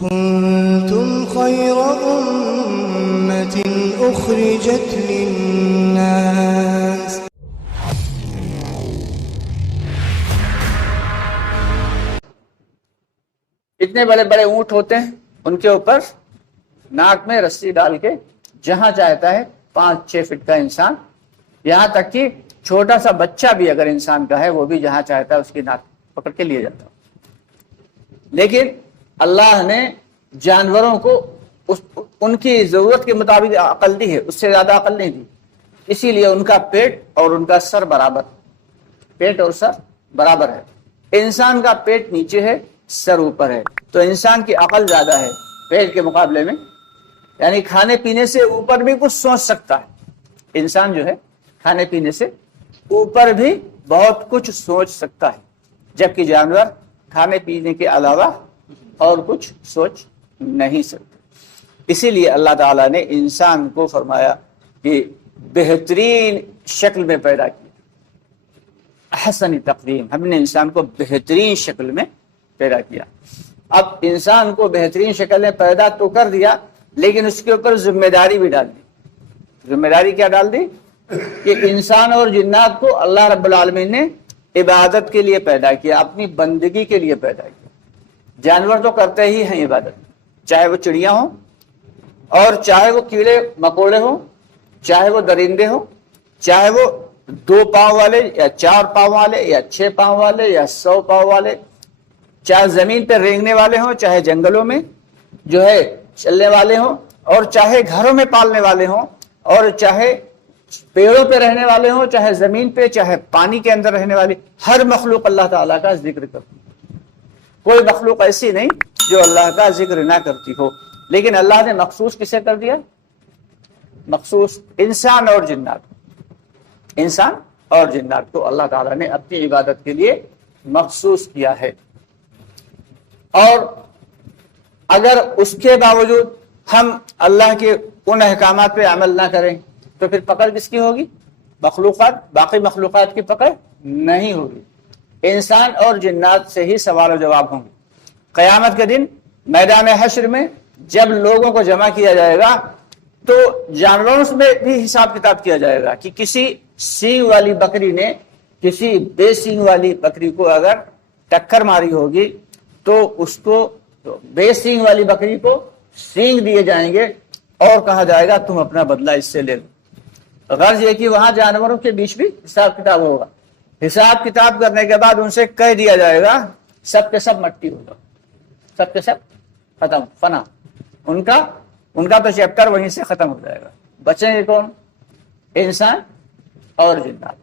كنتم خير أمة أخرجت للناس اتنے بڑے بڑے اونٹ ہوتے ہیں، ان کے اوپر ناک میں رسی ڈال کے جہاں چاہتا ہے 5-6 فٹ کا انسان، یہاں تک کہ چھوٹا سا بچہ بھی اگر انسان کا ہے وہ بھی جہاں چاہتا ہے اس کی ناک پکڑ کے لیے جاتا ہے۔ لیکن اللہ نے جانوروں کو ان کی ضرورت کے مطابق عقل دی ہے، اس سے زیادہ عقل نہیں دی، اسی لیے ان کا پیٹ اور ان کا سر برابر، پیٹ اور سر برابر ہے۔ انسان کا پیٹ نیچے ہے، سر اوپر ہے، تو انسان کی عقل زیادہ ہے پیٹ کے مقابلے میں، یعنی کھانے پینے سے اوپر بھی کچھ سوچ سکتا ہے انسان، جو ہے کھانے پینے سے اوپر بھی بہت کچھ سوچ سکتا ہے، جبکہ جانور کھانے پینے کے علاوہ اور کچھ سوچ نہیں سکتے۔ اسی لیے اللہ تعالیٰ نے انسان کو فرمایا کہ بہترین شکل میں پیدا کیا، احسن تقویم، ہم نے انسان کو بہترین شکل میں پیدا کیا۔ اب انسان کو بہترین شکل میں پیدا تو کر دیا، لیکن اس کے اوپر ذمہ داری بھی ڈال دی۔ ذمہ داری کیا ڈال دی؟ کہ انسان اور جنات کو اللہ رب العالمین نے عبادت کے لیے پیدا کیا، اپنی بندگی کے لیے پیدا کیا۔ جانور تو کرتے ہی ہیں عبادت، چاہے وہ چڑیاں ہوں اور چاہے وہ کیڑے مکوڑے ہوں، چاہے وہ درندے ہوں، چاہے وہ 2 پاؤں والے یا 4 پاؤں والے یا 6 پاؤں والے یا 100 پاؤں والے، چاہے زمین پہ رینگنے والے ہوں، چاہے جنگلوں میں جو ہے چلنے والے ہوں، اور چاہے گھروں میں پالنے والے ہوں، اور چاہے پیڑوں پہ رہنے والے ہوں، چاہے زمین پہ، چاہے پانی کے اندر رہنے والی، ہر مخلوق اللہ تعالیٰ کا ذکر کرتی ہے۔ کوئی مخلوق ایسی نہیں جو اللہ کا ذکر نہ کرتی ہو، لیکن اللہ نے مخصوص کسے کر دیا؟ مخصوص انسان اور جنات، انسان اور جنات کو اللہ تعالیٰ نے اپنی عبادت کے لیے مخصوص کیا ہے۔ اور اگر اس کے باوجود ہم اللہ کے ان احکامات پہ عمل نہ کریں تو پھر پکڑ کس کی ہوگی؟ باقی مخلوقات کی پکڑ نہیں ہوگی، انسان اور جنات سے ہی سوال و جواب ہوں گے۔ قیامت کے دن میدان حشر میں جب لوگوں کو جمع کیا جائے گا تو جانوروں میں بھی حساب کتاب کیا جائے گا کہ کسی سینگ والی بکری نے کسی بے سینگ والی بکری کو اگر ٹکر ماری ہوگی تو اس کو بے سینگ والی بکری کو سینگ دیے جائیں گے اور کہا جائے گا تم اپنا بدلہ اس سے لے لو۔ غرض یہ کہ وہاں جانوروں کے بیچ بھی حساب کتاب ہوگا، حساب کتاب کرنے کے بعد ان سے کہہ دیا جائے گا سب کے سب مٹی ہو جاؤ، سب کے سب ختم، فنا، ان کا تو چیپٹر وہیں سے ختم ہو جائے گا۔ بچیں گے کون؟ انسان اور جنات۔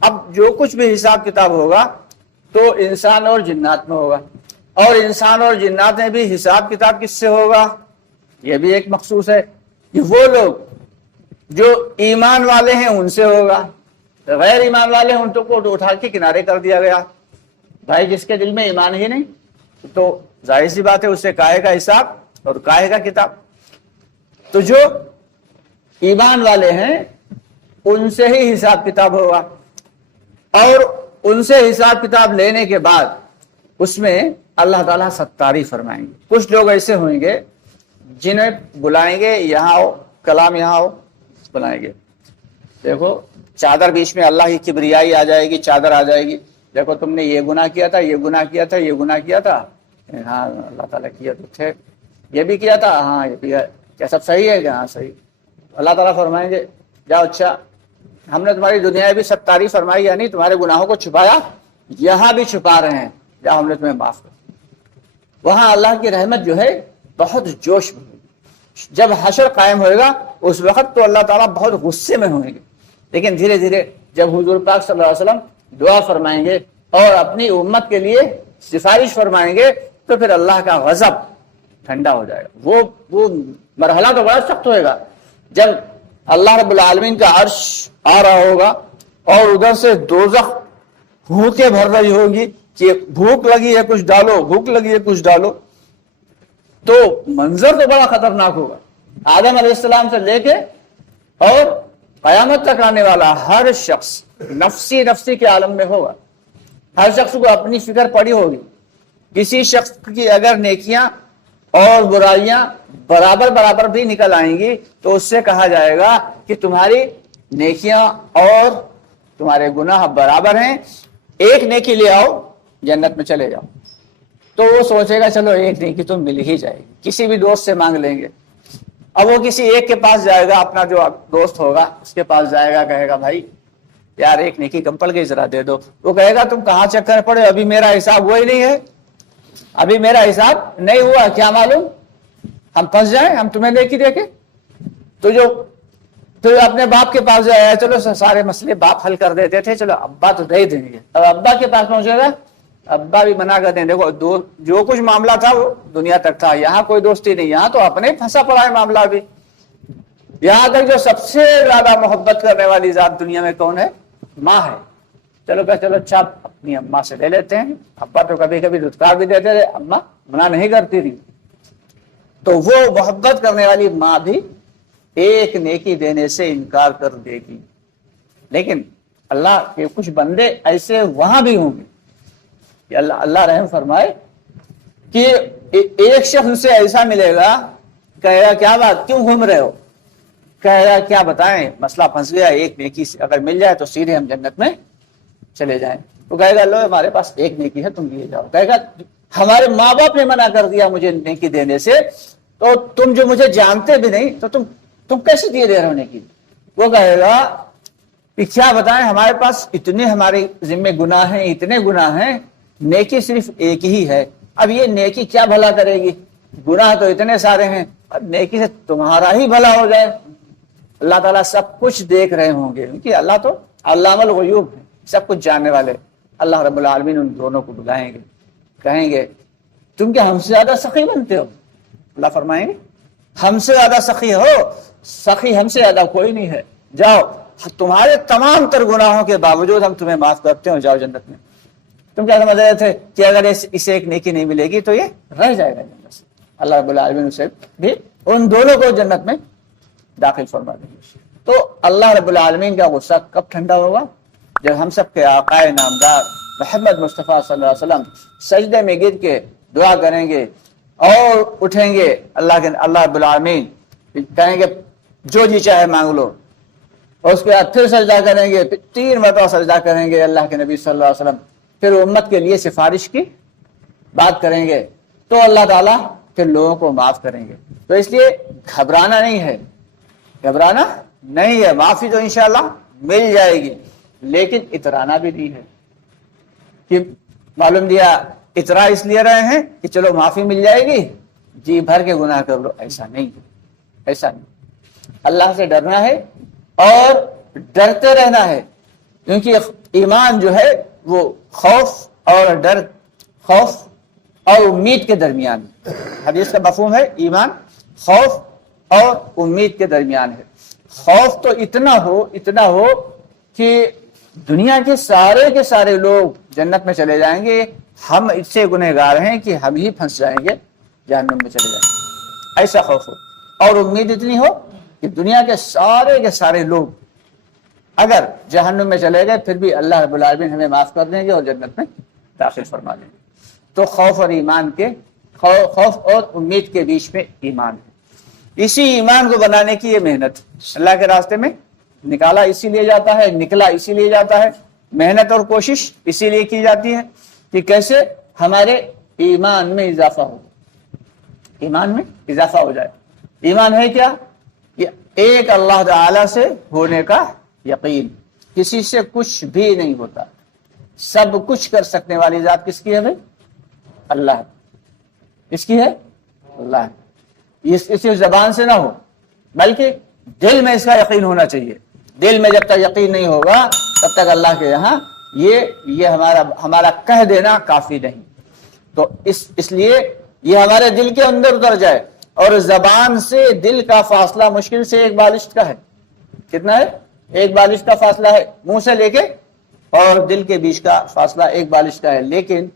اب جو کچھ بھی حساب کتاب ہوگا تو انسان اور جنات میں ہوگا، اور انسان اور جنات میں بھی حساب کتاب کس سے ہوگا؟ یہ بھی ایک مخصوص ہے کہ وہ لوگ جو ایمان والے ہیں ان سے ہوگا، غیر ایمان والے ہیں ان کو اٹھا کے کنارے کر دیا گیا۔ بھائی جس کے دل میں ایمان ہی نہیں تو ظاہر سی بات ہے اس سے کاہے کا حساب اور کاہے کا کتاب۔ تو جو ایمان والے ہیں ان سے ہی حساب کتاب ہوگا، اور ان سے حساب کتاب لینے کے بعد اس میں اللہ تعالیٰ ستاری فرمائیں گے۔ کچھ لوگ ایسے ہوئیں گے جنہیں بلائیں گے یہاں آؤ، کلام یہاں آؤ، بلائیں گے، دیکھو چادر بیچ میں اللہ کی کبریائی آ جائے گی، چادر آ جائے گی، دیکھو تم نے یہ گناہ کیا تھا، یہ گناہ کیا تھا، یہ گناہ کیا تھا، ہاں اللہ تعالیٰ کیا تو تھے، یہ بھی کیا تھا، ہاں یہ بھی ہے، کیا سب صحیح ہے؟ کہ ہاں صحیح۔ اللہ تعالیٰ فرمائیں گے جاؤ اچھا ہم نے تمہاری دنیا بھی ستاری فرمائی، یعنی تمہارے گناہوں کو چھپایا، یہاں بھی چھپا رہے ہیں، جاؤ ہم نے تمہیں معاف کر۔ وہاں اللہ کی رحمت جو ہے بہت جوش میں ہوگی۔ جب حشر قائم ہوئے گا اس وقت تو اللہ تعالیٰ بہت غصے میں ہوئیں گے، لیکن دھیرے دھیرے جب حضور پاک صلی اللہ علیہ وسلم دعا فرمائیں گے اور اپنی امت کے لیے سفارش فرمائیں گے تو پھر اللہ کا غضب ٹھنڈا ہو جائے گا۔ وہ مرحلہ تو بڑا سخت ہوئے گا جب اللہ رب العالمین کا عرش آ رہا ہوگا اور ادھر سے دوزخ بھوکے بھر رہی ہوگی کہ بھوک لگی ہے کچھ ڈالو، بھوک لگی ہے کچھ ڈالو، تو منظر تو بڑا خطرناک ہوگا۔ آدم علیہ السلام سے لے کے اور قیامت تک آنے والا ہر شخص نفسی نفسی کے عالم میں ہوگا، ہر شخص کو اپنی فکر پڑی ہوگی۔ کسی شخص کی اگر نیکیاں اور برائیاں برابر برابر بھی نکل آئیں گی تو اس سے کہا جائے گا کہ تمہاری نیکیاں اور تمہارے گناہ برابر ہیں، ایک نیکی لے آؤ جنت میں چلے جاؤ۔ تو وہ سوچے گا چلو ایک نیکی تو مل ہی جائے گی، کسی بھی دوست سے مانگ لیں گے۔ اب وہ کسی ایک کے پاس جائے گا، اپنا جو دوست ہوگا اس کے پاس جائے گا، کہے گا بھائی یار ایک نیکی کم پڑ گئی ذرا دے دو۔ وہ کہے گا تم کہاں چکر پڑے، ابھی میرا حساب وہی نہیں ہے، ابھی میرا حساب نہیں ہوا، کیا معلوم ہم پھنس جائیں، ہم تمہیں نیکی دے کے۔ تو اپنے باپ کے پاس جائے، چلو سارے مسئلے باپ حل کر دیتے تھے، چلو ابا تو دے دیں گے۔ اب ابا کے پاس پہنچے گا، ابا بھی منع کرتے ہیں، دیکھو جو کچھ معاملہ تھا وہ دنیا تک تھا، یہاں کوئی دوستی نہیں، یہاں تو اپنے پھنسا پڑا ہے معاملہ بھی۔ یہاں تک جو سب سے زیادہ محبت کرنے والی ذات دنیا میں کون ہے؟ ماں ہے۔ چلو اچھا اپنی اماں سے لے لیتے ہیں، ابا تو کبھی کبھی دھتکار بھی دیتے تھے، اماں منع نہیں کرتی تھی۔ تو وہ محبت کرنے والی ماں بھی ایک نیکی دینے سے انکار کر دے گی۔ لیکن اللہ کے کچھ بندے ایسے وہاں بھی ہوں گے کہ اللہ رحم فرمائے کہ ایک شخص سے ایسا ملے گا، کہے گا کیا بات کیوں گھوم رہے ہو، کہے گا کیا بتائیں مسئلہ پھنس گیا، ایک نیکی اگر مل جائے تو سیدھے ہم جنت میں چلے جائیں۔ تو کہے گا لو ہمارے پاس ایک نیکی ہے، تم لیے جاؤ۔ کہے گا ہمارے ماں باپ نے منع کر دیا مجھے نیکی دینے سے، تو تم جو مجھے جانتے بھی نہیں تو تم کیسے دیے دے رہے ہو نیکی؟ وہ کہے گا کہ کیا بتائیں ہمارے پاس اتنے ہمارے ذمے گناہ ہیں، اتنے گناہ ہیں، نیکی صرف ایک ہی ہے، اب یہ نیکی کیا بھلا کرے گی، گناہ تو اتنے سارے ہیں، اب نیکی سے تمہارا ہی بھلا ہو جائے۔ اللہ تعالیٰ سب کچھ دیکھ رہے ہوں گے، کیونکہ اللہ تو علام الغیوب ہے، سب کچھ جاننے والے۔ اللہ رب العالمین ان دونوں کو بلائیں گے، کہیں گے تم کیا ہم سے زیادہ سخی بنتے ہو؟ اللہ فرمائیں گے ہم سے زیادہ سخی ہو، سخی ہم سے زیادہ کوئی نہیں ہے، جاؤ تمہارے تمام تر گناہوں کے باوجود ہم تمہیں معاف کرتے ہو، جاؤ جنت میں۔ تم کیا سمجھ رہے تھے کہ اگر اسے ایک نیکی نہیں ملے گی تو یہ رہ جائے گا جنت سے؟ اللہ رب العالمین اسے بھی ان دونوں کو جنت میں داخل فرما دیں گے۔ تو اللہ رب العالمین کا غصہ کب ٹھنڈا ہوگا؟ جب ہم سب کے آقا نامدار محمد مصطفیٰ صلی اللہ علیہ وسلم سجدے میں گر کے دعا کریں گے اور اٹھیں گے، اللہ رب العالمین کہیں گے جو جی چاہے مانگ لو، اور اس کے بعد پھر سجدہ کریں گے، پھر 3 مرتبہ سجدہ کریں گے اللہ کے نبی صلی اللہ علیہ وسلم، پھر امت کے لیے سفارش کی بات کریں گے، تو اللہ تعالیٰ پھر لوگوں کو معاف کریں گے۔ تو اس لیے گھبرانا نہیں ہے، گھبرانا نہیں ہے، معافی تو انشاءاللہ مل جائے گی، لیکن اترانا بھی نہیں ہے کہ معلوم دیا اترا اس لیے رہے ہیں کہ چلو معافی مل جائے گی، جی بھر کے گناہ کر لو، ایسا نہیں، ایسا نہیں۔ اللہ سے ڈرنا ہے اور ڈرتے رہنا ہے، کیونکہ ایمان جو ہے وہ خوف اور ڈر، خوف اور امید کے درمیان ہے۔ حدیث کا مفہوم ہے ایمان خوف اور امید کے درمیان ہے۔ خوف تو اتنا ہو کہ دنیا کے سارے لوگ جنت میں چلے جائیں گے، ہم اس سے گنہگار ہیں کہ ہم ہی پھنس جائیں گے، جہنم میں چلے جائیں گے، ایسا خوف ہو۔ اور امید اتنی ہو کہ دنیا کے سارے لوگ اگر جہنم میں چلے گئے پھر بھی اللہ رب العالمین ہمیں معاف کر دیں گے اور جنت میں داخل فرما دیں گے۔ تو خوف اور ایمان کے، خوف اور امید کے بیچ میں ایمان ہے۔ اسی ایمان کو بنانے کی یہ محنت اللہ کے راستے میں نکلا اسی لیے جاتا ہے، محنت اور کوشش اسی لیے کی جاتی ہے کہ کیسے ہمارے ایمان میں اضافہ ہو، ایمان میں اضافہ ہو جائے۔ ایمان ہے کیا؟ کہ ایک اللہ تعالی سے ہونے کا یقین، کسی سے کچھ بھی نہیں ہوتا، سب کچھ کر سکنے والی ذات کس کی ہے بھائی؟ اللہ۔ کس کی ہے؟ اللہ۔ اس زبان سے نہ ہو بلکہ دل میں اس کا یقین ہونا چاہیے۔ دل میں جب تک یقین نہیں ہوگا تب تک اللہ کے یہاں یہ ہمارا کہہ دینا کافی نہیں۔ تو اس لیے یہ ہمارے دل کے اندر اتر جائے، اور زبان سے دل کا فاصلہ مشکل سے 1 بالشت کا ہے۔ کتنا ہے؟ 1 بالشت کا فاصلہ ہے، منہ سے لے کے اور دل کے بیچ کا فاصلہ 1 بالشت کا ہے، لیکن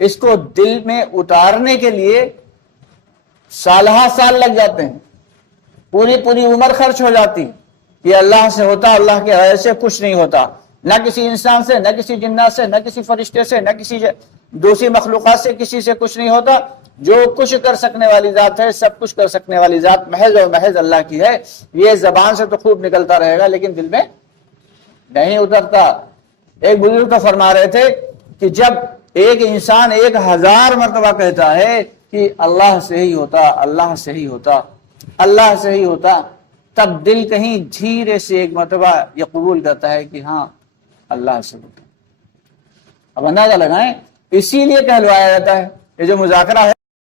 اس کو دل میں اتارنے کے لیے سال لگ جاتے ہیں، پوری عمر خرچ ہو جاتی۔ یہ اللہ سے ہوتا، اللہ کے غیر سے کچھ نہیں ہوتا، نہ کسی انسان سے، نہ کسی جنات سے، نہ کسی فرشتے سے، نہ کسی دوسری مخلوقات سے، کسی سے کچھ نہیں ہوتا۔ جو کچھ کر سکنے والی ذات ہے، سب کچھ کر سکنے والی ذات محض اور محض اللہ کی ہے، یہ زبان سے تو خوب نکلتا رہے گا لیکن دل میں نہیں اترتا۔ ایک بزرگ تو فرما رہے تھے کہ جب ایک انسان 1000 مرتبہ کہتا ہے کہ اللہ سے ہی ہوتا، اللہ سے ہی ہوتا، اللہ سے ہی ہوتا، تب دل کہیں دھیرے سے ایک مرتبہ یہ قبول کرتا ہے کہ ہاں اللہ سے ہوتا۔ اب اندازہ لگائیں، اسی لیے کہلوایا جاتا ہے، یہ جو مذاکرہ